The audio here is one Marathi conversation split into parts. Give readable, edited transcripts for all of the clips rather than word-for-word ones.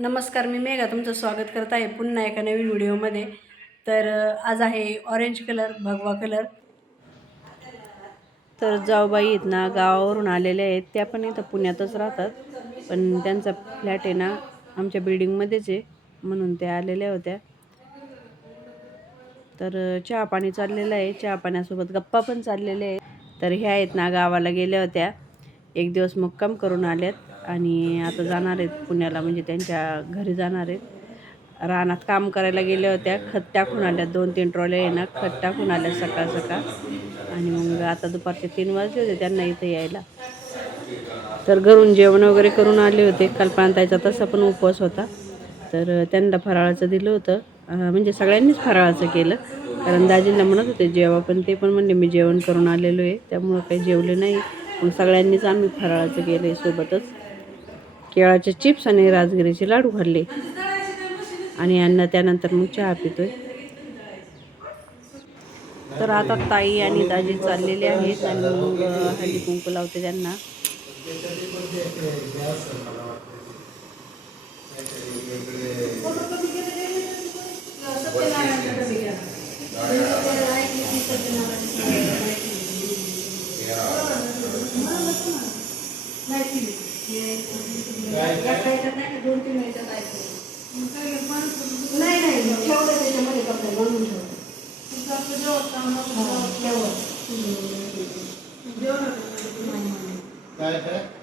नमस्कार, मी मेघा तुमचं स्वागत करत आहे पुन्हा एका नवीन व्हिडिओमध्ये. तर आज आहे ऑरेंज कलर, भगवा कलर. तर जाऊबाई आहेत ना, गावावरून आलेल्या आहेत. त्या पण इथं पुण्यातच राहतात, पण त्यांचा फ्लॅट आहे ना आमच्या बिल्डिंगमध्येच आहे, म्हणून त्या आलेल्या होत्या. तर चहा पाणी चाललेलं आहे, चहा पाण्यासोबत गप्पा पण चाललेल्या आहेत. तर ह्या आहेत ना गावाला गेल्या होत्या, एक दिवस मुक्काम करून आल्यात आणि आता जाणार आहेत पुण्याला, म्हणजे त्यांच्या घरी जाणार आहेत. रानात काम करायला गेल्या होत्या, खत टाकून आल्या, 2-3 ट्रॉल्या आहे ना खत टाकून आल्या सकाळ सकाळ. आणि मग आता दुपारचे 3 वाजले होते त्यांना इथं यायला. तर घरून जेवण वगैरे करून आले होते. काल प्रांतायचा तसा पण उपवास होता, तर त्यांना फराळाचं दिलं होतं. म्हणजे सगळ्यांनीच फराळाचं केलं, कारण दाजींना म्हणत होते जेवा, पण ते पण म्हणले मी जेवण करून आलेलो आहे, त्यामुळं काही जेवले नाही. मग सगळ्यांनीच आम्ही फराळाचं केलं आहे. सोबतच केळाचे चिप्स आणि राजगिरीचे लाडू खाल्ले आणि त्यानंतर मग चहा पितोय. तर आता ताई आणि दाजी चाललेले आहेत आणि मग हळदी कुंकू लावते त्यांना.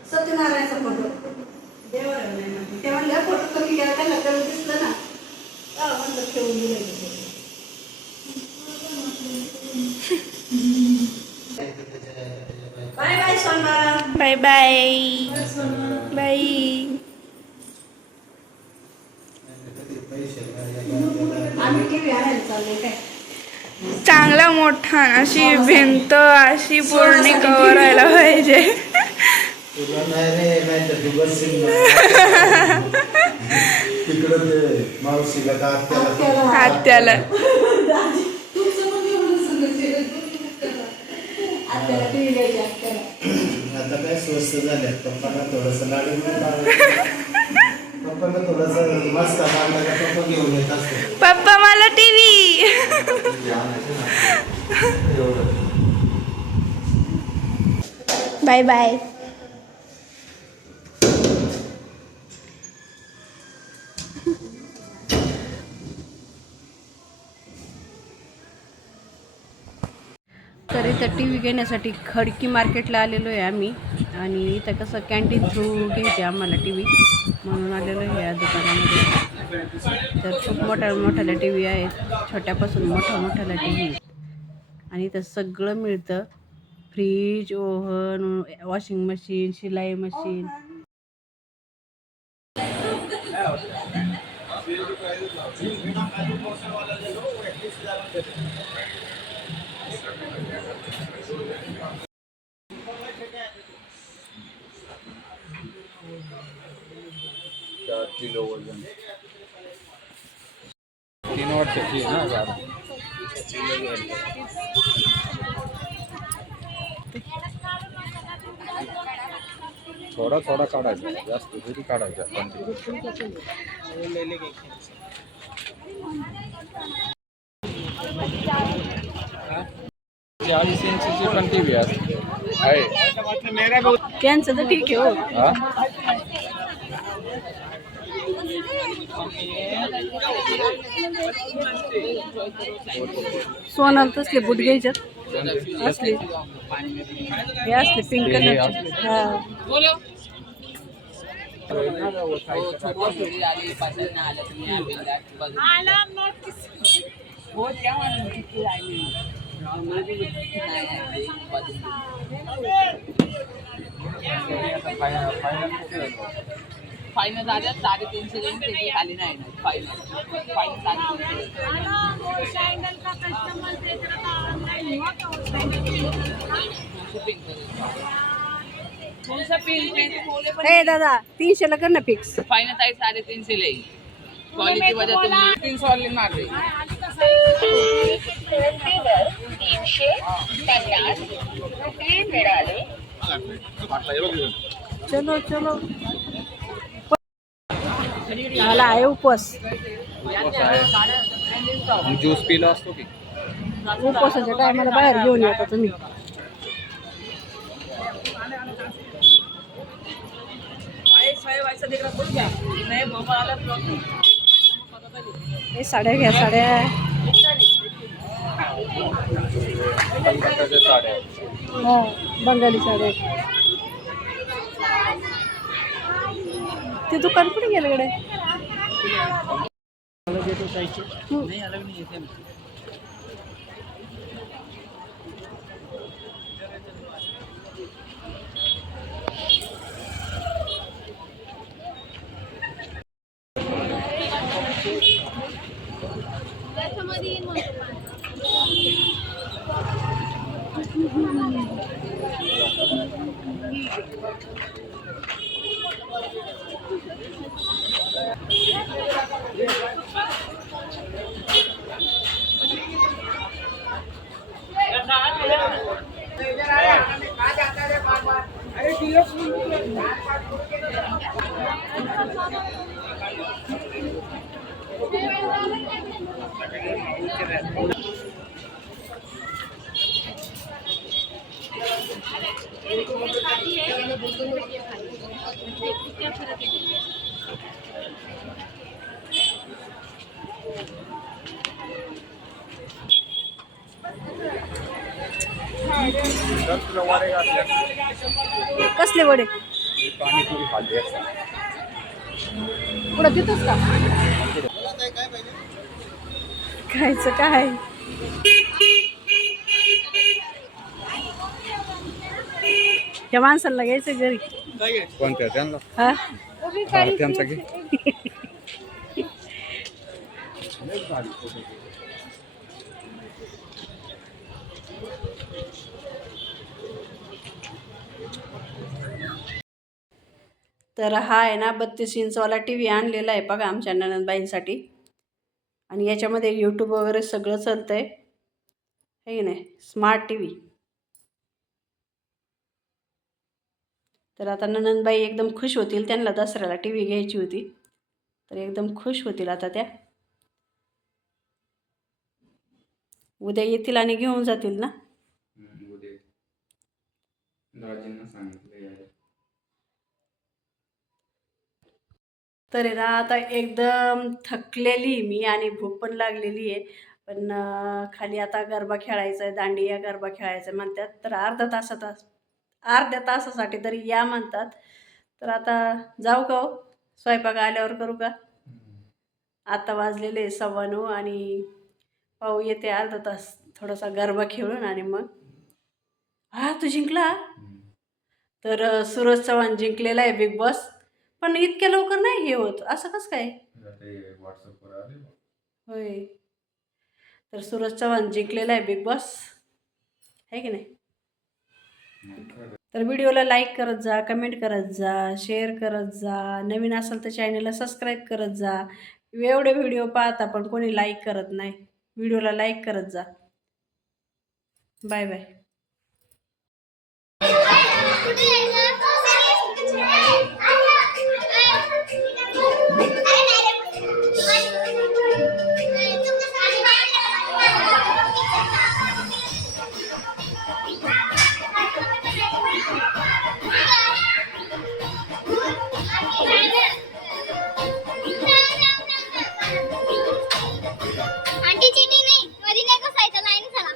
सत्यनारायणचा फोटो देवाला नाही, ते म्हणलं फोटो कमी घ्या, त्याला कमी दिसलं ना म्हणलं ठेवून दिलं. बाय बाय सोना, बाय बाय बाय. आम्ही टीव्ही आणायला चाललोय काय, चांगला मोठा अशी भिंत अशी पूर्ण कव्हर व्हायला पाहिजे. आत्याला आता काय स्वस्त झाले, पप्पांना थोडस लाडू पप्पांना थोडस मस्त पप्पा घेऊन येत असतो. पप्पा मला टीव्ही. Bye bye. तर इथं टी व्ही घेण्यासाठी खडकी मार्केटला आलेलो आहे आम्ही. आणि इथं कसं कॅन्टीन थ्रू घ्यायचे आम्हाला टी व्ही, म्हणून आलेलो आहे या दुकानामध्ये. तर खूप मोठ्याला टी व्ही आहेत, छोट्यापासून मोठ्याला टी व्ही. आणि इथं सगळं मिळतं, फ्रीज, ओव्हन, वॉशिंग मशीन, शिलाई मशीन. किलो वजन 3 वर्षाची आहे ना. थोडा काढायचा, जास्त जरी काढायचा. 40 इंचीची पण टीव्ही आहे. त्यांचं तर ठीक आहे हो. सोनाल तसले बुट घ्यायच्यात असले, हे असले पिंक कलरचे. हा फायनल झाल्या 350 खाली नाही फायनल दादा 300 ला कर ना फिक्स. फायनल आहे 350 ला. क्वालिटी वजह तुम्ही 300 वाली मार रही. 350 रुपये मिळाले. चलो मला आहे उपवास. मग ज्यूस पिला असतो की उपवासाच्या टायमाला बाहेर घेऊन येता तुम्ही. हे साड्या घ्या साड्या. कलकत्त्याच्या साड्या हा बंगाली साड्या. ते दुकान कुठे गेलं कडे? तुला वारे घातल्या कसले वडे? पाणीपुरी खाल्ली असते. पुढं तिथंच का खायचं काय? या माणसाला घ्यायचं घरी. कोणत्या त्यांना हा त्यांचा घे. तर हा आहे ना 32 इंचवाला टी व्ही आणलेला आहे बघा आमच्या ननंदबाईंसाठी. आणि याच्यामध्ये यूट्यूब वगैरे सगळं चालतं आहे है की नाही. Smart T V. तर आता ननंदबाई एकदम खुश होतील. त्यांना दसऱ्याला टी व्ही घ्यायची होती तर एकदम खुश होतील आता त्या. उद्या येतील आणि घेऊन जातील ना. तर आहे ना आता एकदम थकलेली मी आणि भूक पण लागलेली आहे. पण खाली आता गरबा खेळायचा आहे, दांडिया गरबा खेळायचा म्हणतात. तर अर्ध्या तासासाठी तरी या म्हणतात. तर आता जाऊ का हो? स्वयंपाक आल्यावर करू का? आता वाजलेले 9:15 आणि पाहू येते अर्धा तास थोडासा गरबा खेळून आणि मग. हा तू जिंकला. तर सूरज चव्हाण जिंकलेला आहे बिग बॉस. पण इतक्या लवकर नाही हे होत असं कसं काय? होय. तर सूरज चव्हाण जिंकलेला आहे बिग बॉस आहे की नाही. तर व्हिडिओला लाईक करत जा, कमेंट करत जा, शेअर करत जा. नवीन असेल तर चॅनलला सबस्क्राईब करत जा. एवढे व्हिडिओ पाहता पण कोणी लाईक करत नाही. व्हिडिओला लाईक करत जा. Bye bye. आंटी चीटी नाही मध्ये नाही कसायचं नाही चला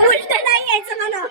उलट नाही यायचं मला.